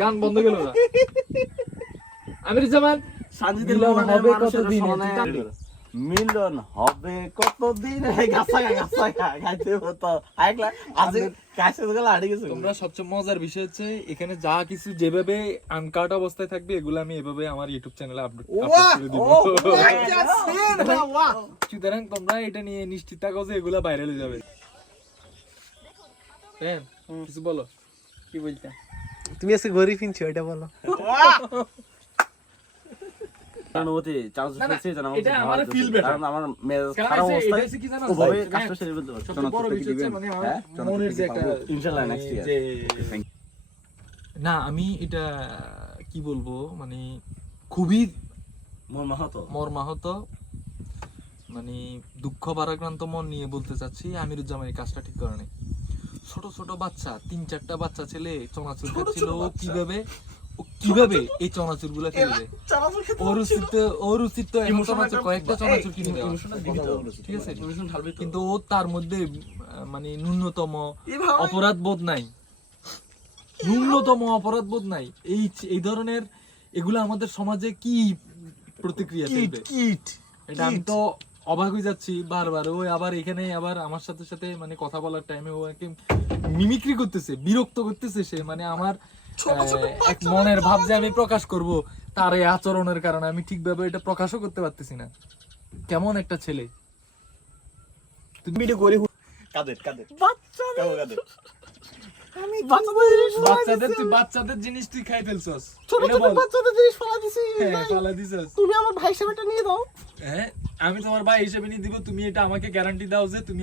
গান বন্ধ গেল না। আমির জামান মিলন হবে কতদিন গাইতে হতো। তোমরা সবচেয়ে মজার বিষয় হচ্ছে এখানে যা কিছু যেভাবে আনকাট অবস্থায় থাকবে এগুলো আমি এভাবে আমার ইউটিউব চ্যানেলে আপলোড করে দিব। সুতরাং তোমরা এটা নিয়ে নিশ্চিত থাকো যে এগুলা ভাইরাল হয়ে যাবে। কিছু বলো, কি বলতে? তুমি আজকে গরিব কিনছো এটা বলো। না আমি এটা কি বলবো, মানে খুবই মর্মাহত, মানে দুঃখ ভারাক্রান্ত মন নিয়ে বলতে চাচ্ছি আমিরুজ্জামান এই কাজটা ঠিক করে নাই। ছোট ছোট বাচ্চা, 3-4টা বাচ্চা ছেলে চনাচুর খাচ্ছিল, কিভাবে এই চনাচুর গুলা ফেলে দেয়? ওর উচিত তো এখন চনাচুর কয়েকটা চনাচুর কিনে দেওয়া, ঠিক আছে, কিন্তু ও তার মধ্যে মানে ন্যূনতম অপরাধ বোধ নাই। এই ধরনের এগুলা আমাদের সমাজে কি প্রতিক্রিয়া ফেলবে এটা আমি তো অবাক হয়ে যাচ্ছি বারবার। ও আবার এখানে আবার আমার সাথে সাথে মানে কথা বলার টাইমে ও একদম মিমিক্রি করতেছে, বিরক্ত করতেছে সে, মানে আমার এক মনের ভাব যে আমি প্রকাশ করব তার এই আচরণের কারণে আমি ঠিকভাবে এটা প্রকাশও করতে পারতেছি না। কেমন একটা ছেলে তুমি ভিডিও করে বাচ্চাদের জিনিস তুই খাই ফেলছস, বাচ্চাদের জিনিস ফালা দিছি। ফালা দিছস তুমি আমার ভাই হিসেবে এটা নিয়ে দাও। হ্যাঁ আমি তোমার ভাই হিসেবে নিয়ে দিব, তুমি এটা আমাকে গ্যারান্টি দাও যে তুমি